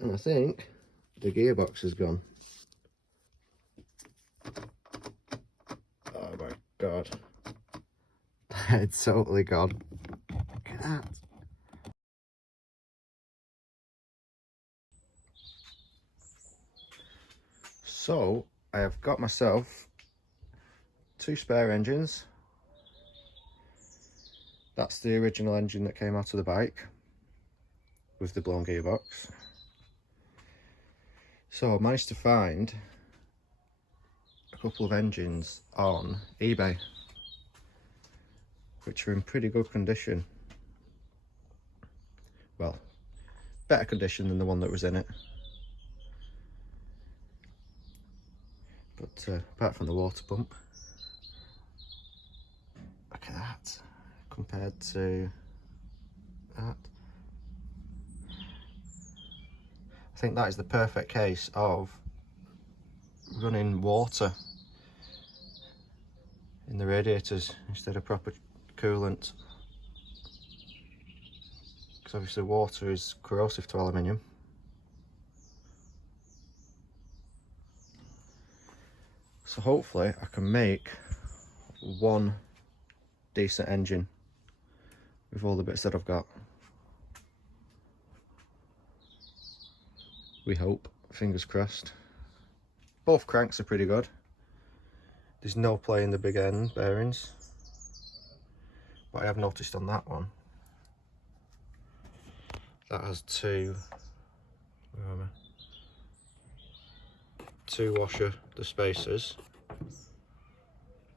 And I think the gearbox is gone. Oh my god. It's totally gone. Look at that. So I have got myself 2 spare engines. That's the original engine that came out of the bike with the blown gearbox. So I managed to find a couple of engines on eBay which are in pretty good condition. Well, better condition than the one that was in it. But apart from the water pump, look at that compared to that. I think that is the perfect case of running water in the radiators instead of proper coolant, because obviously water is corrosive to aluminium. So hopefully I can make one decent engine with all the bits that I've got. We hope, fingers crossed. Both cranks are pretty good. There's no play in the big end bearings, but I have noticed on that one that has two washer the spacers,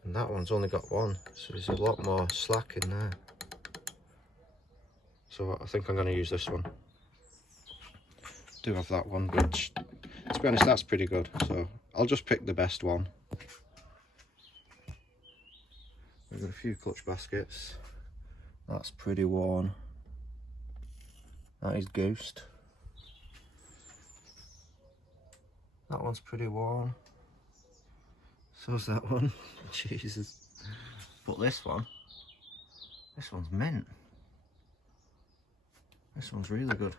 and that one's only got one, so there's a lot more slack in there. So I think I'm going to use this one. Do have that one, which, to be honest, that's pretty good, so I'll just pick the best one. We've got a few clutch baskets. That's pretty worn. That is goosed. That one's pretty worn. So's that one. Jesus. But this one's mint. This one's really good.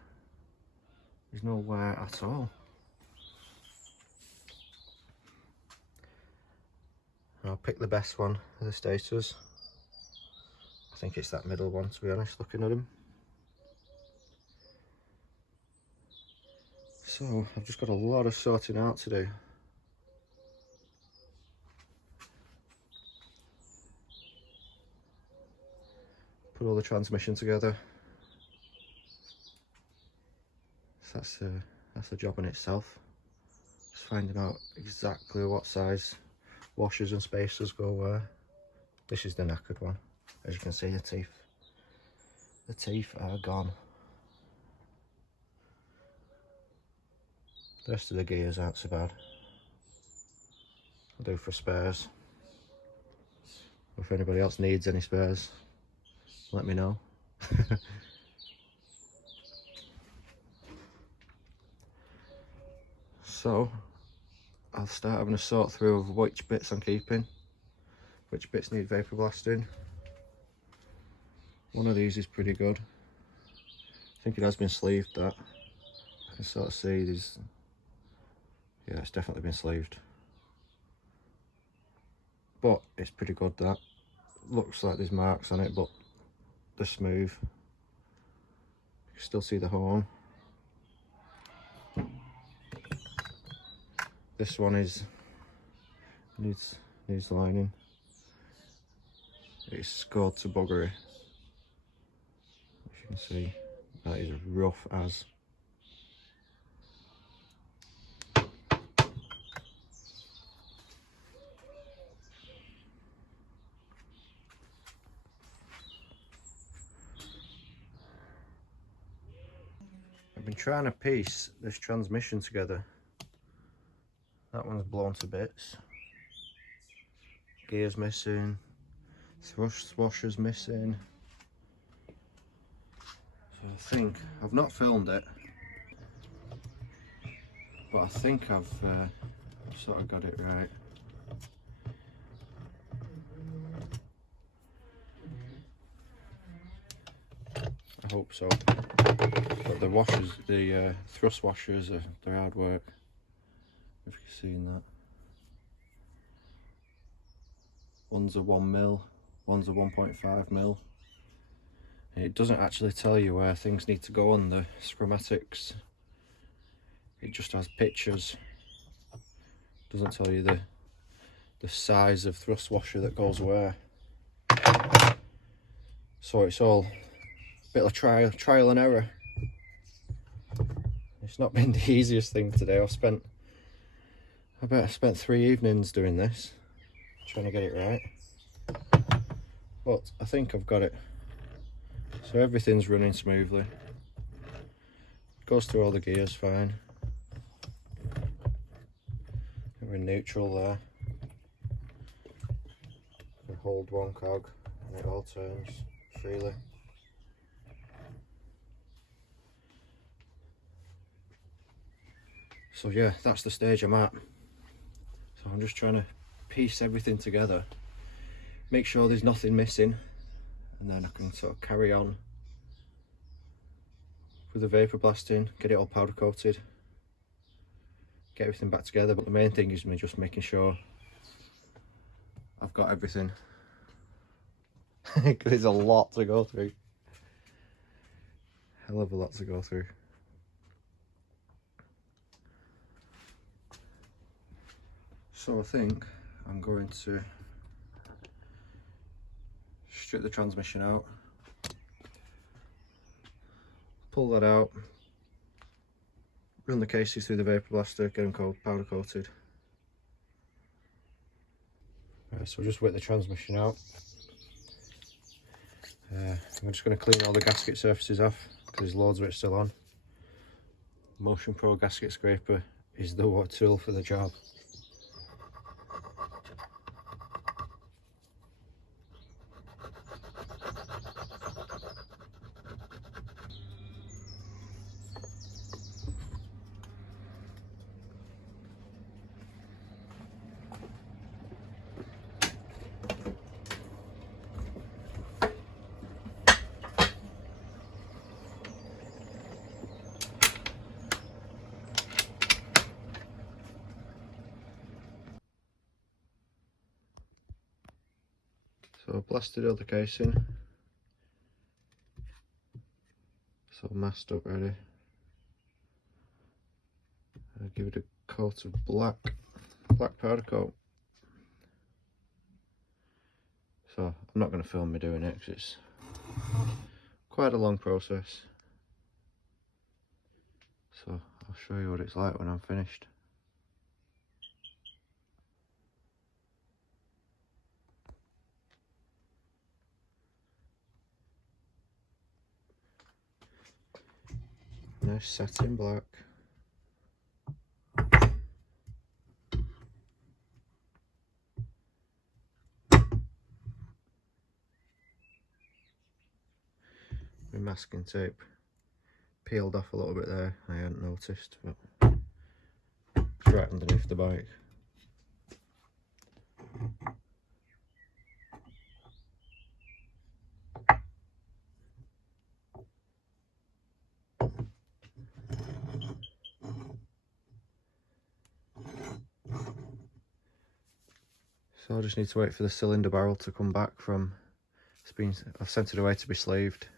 There's no wear at all. I'll pick the best one of the stators. I think it's that middle one, to be honest, looking at them. So I've just got a lot of sorting out to do. Put all the transmission together. So that's a job in itself. Just finding out exactly what size washers and spacers go where. This is the knackered one. As you can see, the teeth are gone. The rest of the gears aren't so bad. I'll do for spares. If anybody else needs any spares, let me know. So I'll start having a sort through of which bits I'm keeping, which bits need vapor blasting. One of these is pretty good. I think it has been sleeved, that. I can sort of see these. Yeah, it's definitely been sleeved. But it's pretty good, that. Looks like there's marks on it, but they're smooth. You can still see the horn. This one needs lining. It's scored to buggery. As you can see, that is rough as. I've been trying to piece this transmission together. That one's blown to bits. Gears missing. Thrust washer's missing. So I think, I've not filmed it, but I think I've sort of got it right. I hope so. But the washers, the thrust washers, they're hard work, if you've seen that. One's a 1mm, one's a 1.5mm. And it doesn't actually tell you where things need to go on the schematics. It just has pictures. Doesn't tell you the size of thrust washer that goes where. So it's all a bit of trial and error. It's not been the easiest thing today. I bet I spent 3 evenings doing this, trying to get it right. But I think I've got it. So everything's running smoothly. Goes through all the gears fine. We're in neutral there. We hold one cog and it all turns freely. So yeah, that's the stage I'm at. So I'm just trying to piece everything together, make sure there's nothing missing, and then I can sort of carry on with the vapor blasting, get it all powder coated, get everything back together. But the main thing is me just making sure I've got everything. Because there's a lot to go through. Hell of a lot to go through. So I think I'm going to strip the transmission out, pull that out, run the cases through the vapor blaster, get them powder coated. Right, so we'll just whip the transmission out. I'm just going to clean all the gasket surfaces off because there's loads of it still on. Motion Pro gasket scraper is the tool for the job. So I've blasted all the casing, so masked up ready. I'll give it a coat of black powder coat. So I'm not going to film me doing it because it's quite a long process. So I'll show you what it's like when I'm finished. Nice satin black. My masking tape peeled off a little bit there, I hadn't noticed, but it's right underneath the bike. So I just need to wait for the cylinder barrel to come back from, I've sent it away to be sleeved.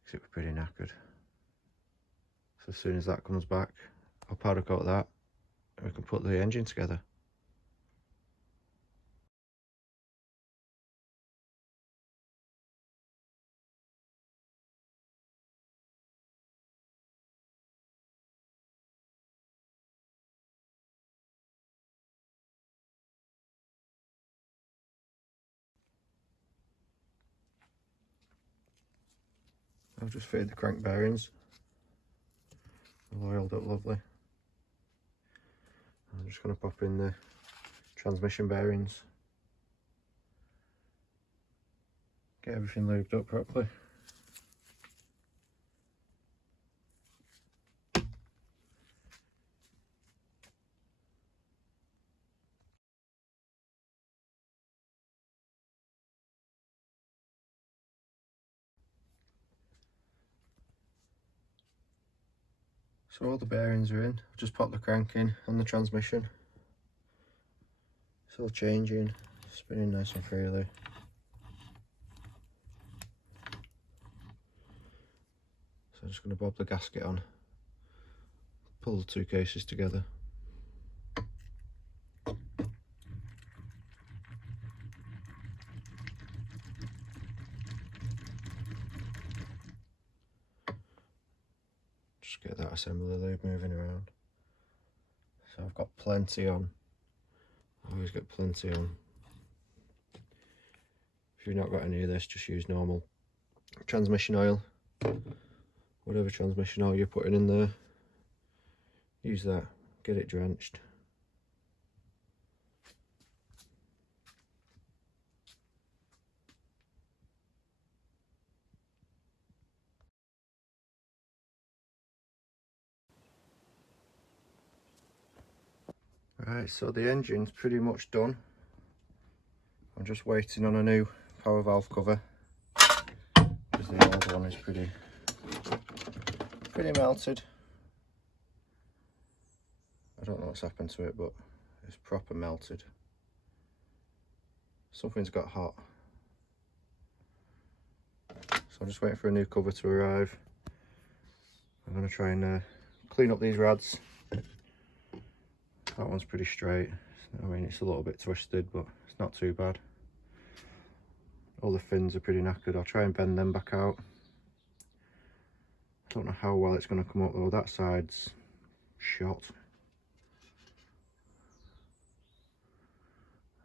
Because it was pretty knackered. So as soon as that comes back, I'll powder coat that and we can put the engine together. I've just fitted the crank bearings. They're oiled up lovely. I'm just going to pop in the transmission bearings. Get everything lubed up properly. So all the bearings are in. I've just popped the crank in and the transmission. It's all changing, spinning nice and freely. So I'm just going to bob the gasket on, pull the two cases together. Just get that assembly lube moving around. So I've got plenty on. I always get plenty on. If you've not got any of this, just use normal transmission oil. Whatever transmission oil you're putting in there, use that, get it drenched. Right, so the engine's pretty much done. I'm just waiting on a new power valve cover because the old one is pretty melted. I don't know what's happened to it, but it's proper melted. Something's got hot. So I'm just waiting for a new cover to arrive. I'm going to try and clean up these rads. That one's pretty straight. I mean, it's a little bit twisted, but it's not too bad. All the fins are pretty knackered. I'll try and bend them back out. I don't know how well it's going to come up though. That side's shot.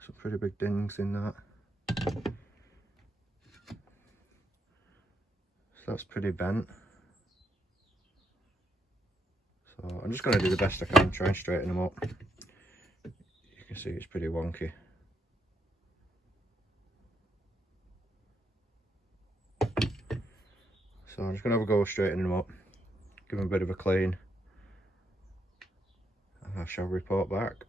Some pretty big dings in that. So that's pretty bent. So I'm just going to do the best I can, try and straighten them up. You can see it's pretty wonky. So I'm just going to have a go straightening them up, give them a bit of a clean, and I shall report back.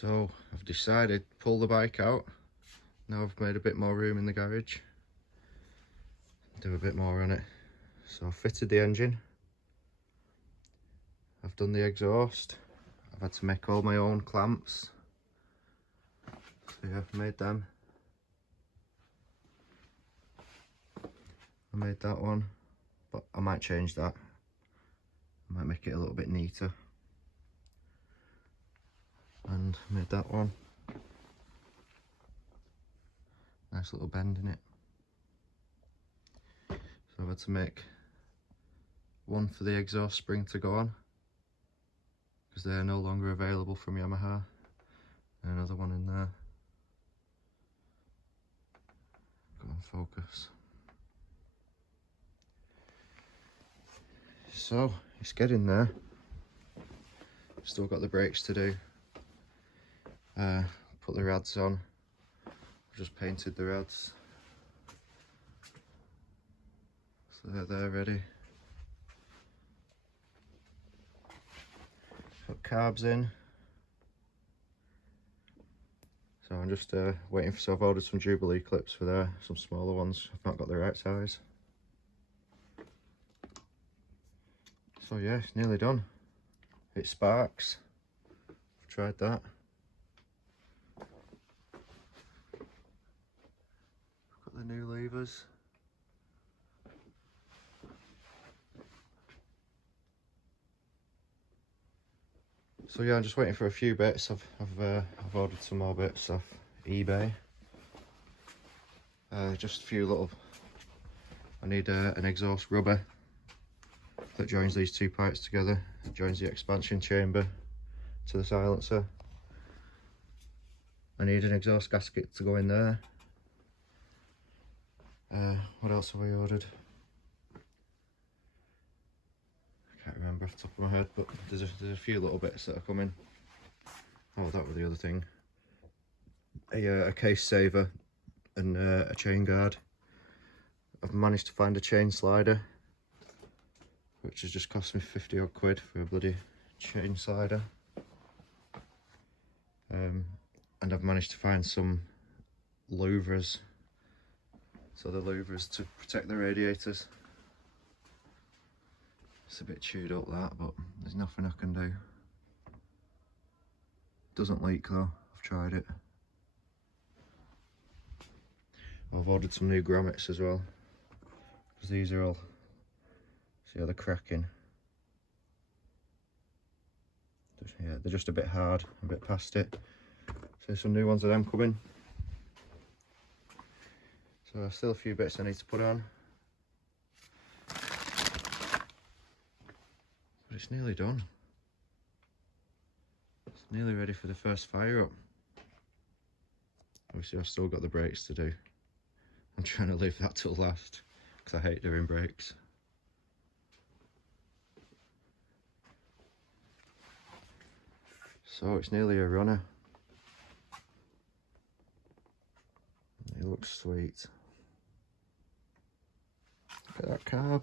So I've decided to pull the bike out. Now I've made a bit more room in the garage. Do a bit more on it. So I've fitted the engine. I've done the exhaust. I've had to make all my own clamps. So yeah, I've made them. I made that one, but I might change that. I might make it a little bit neater. And made that one. Nice little bend in it. So I've had to make one for the exhaust spring to go on, because they're no longer available from Yamaha. And another one in there. Go on, focus. So it's getting there. Still got the brakes to do. Put the rads on. I've just painted the rads, so they're ready. Put carbs in. So I'm just waiting for, so I've ordered some Jubilee clips for there, some smaller ones. I've not got the right size. So yeah, it's nearly done. It sparks. I've tried that. Got the new levers. So yeah, I'm just waiting for a few bits. I've ordered some more bits off eBay. Just a few little. I need an exhaust rubber that joins these two pipes together. It joins the expansion chamber to the silencer. I need an exhaust gasket to go in there. What else have I ordered? I can't remember off the top of my head, but there's a few little bits that are coming. Oh, that was the other thing. A case saver and a chain guard. I've managed to find a chain slider, which has just cost me 50 odd quid for a bloody chain slider. And I've managed to find some louvers. So the louvers to protect the radiators. It's a bit chewed up that, but there's nothing I can do. Doesn't leak though, I've tried it. I've ordered some new grommets as well, because these are all, see how they're cracking. Yeah, they're just a bit hard, a bit past it. So some new ones of them coming. So still a few bits I need to put on. But it's nearly done. Nearly ready for the first fire up. Obviously I've still got the brakes to do. I'm trying to leave that till last because I hate doing brakes. So it's nearly a runner. It looks sweet. Look at that carb.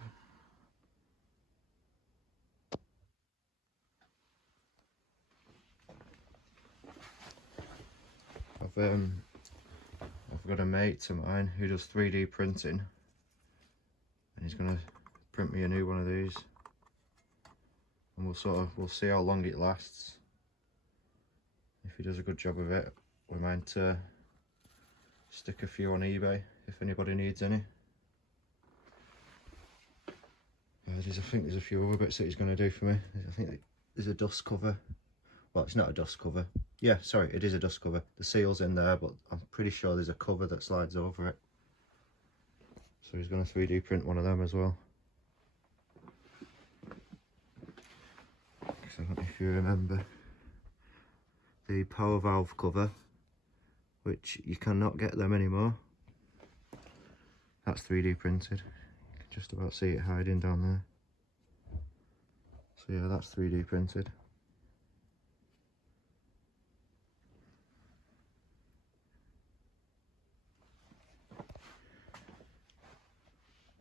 I've got a mate of mine who does 3D printing, and he's gonna print me a new one of these, and we'll see how long it lasts. If he does a good job of it, we might stick a few on eBay if anybody needs any. I think there's a few other bits that he's going to do for me. I think there's a dust cover. Well, it's not a dust cover. Yeah, sorry, it is a dust cover. The seal's in there, but I'm pretty sure there's a cover that slides over it. So he's going to 3D print one of them as well. I don't know if you remember the power valve cover, which you cannot get them anymore. That's 3D printed. You can just about see it hiding down there. So yeah, that's 3D printed.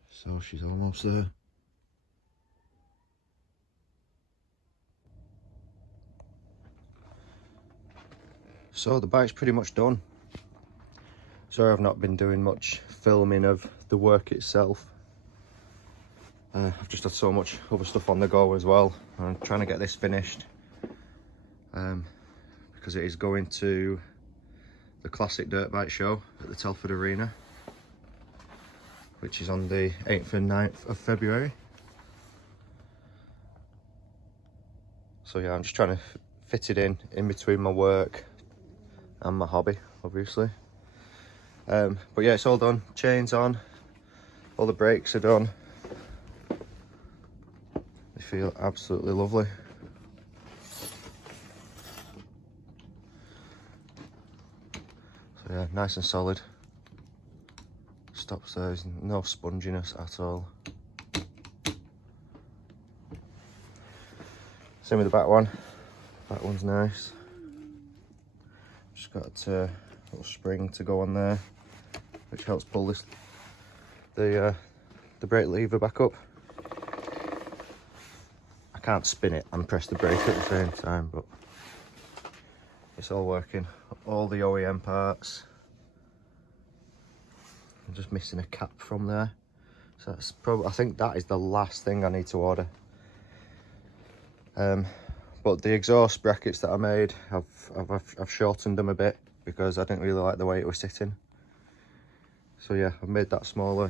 So she's almost there. So the bike's pretty much done. Sorry I've not been doing much filming of the work itself. I've just had so much other stuff on the go as well. I'm trying to get this finished because it is going to the Classic Dirtbike Show at the Telford Arena, which is on the 8th and 9th of February. So yeah, I'm just trying to fit it in between my work and my hobby, obviously. But yeah, it's all done. Chains on, all the brakes are done. They feel absolutely lovely. So yeah, nice and solid. Stops there, there's no sponginess at all. Same with the back one. That one's nice. Just got a little spring to go on there, which helps pull the brake lever back up. I can't spin it and press the brake at the same time, but it's all working. All the OEM parts. I'm just missing a cap from there, so that's probably, I think that is the last thing I need to order. But the exhaust brackets that I made, I've shortened them a bit because I didn't really like the way it was sitting. So yeah, I've made that smaller.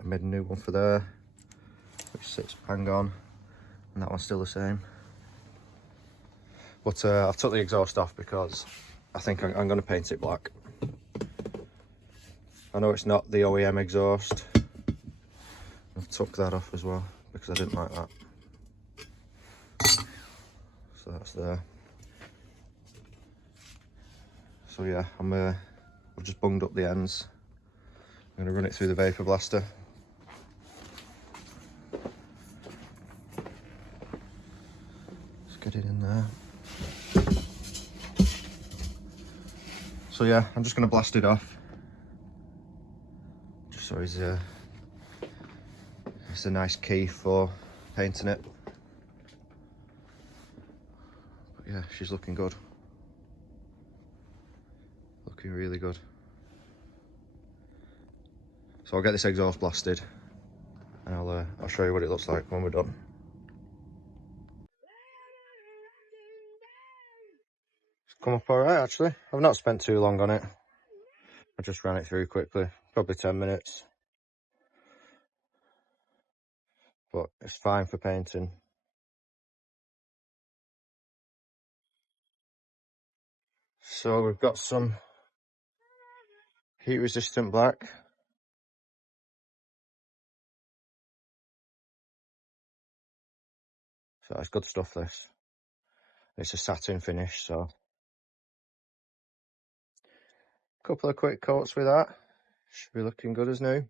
I made a new one for there, which sits bang on, and that one's still the same. But I've took the exhaust off because I think I'm going to paint it black. I know it's not the OEM exhaust. I've took that off as well because I didn't like that. So that's there. So yeah, I've just bunged up the ends. I'm going to run it through the vapor blaster. Let's get it in there. So yeah, I'm just going to blast it off. Just so it's a nice key for painting it. But yeah, she's looking good. Looking really good. So I'll get this exhaust blasted and I'll show you what it looks like when we're done. It's come up alright actually. I've not spent too long on it. I just ran it through quickly, probably 10 minutes. But it's fine for painting. So we've got some heat resistant black. So that's good stuff, this. It's a satin finish, so a couple of quick coats with that. Should be looking good as new.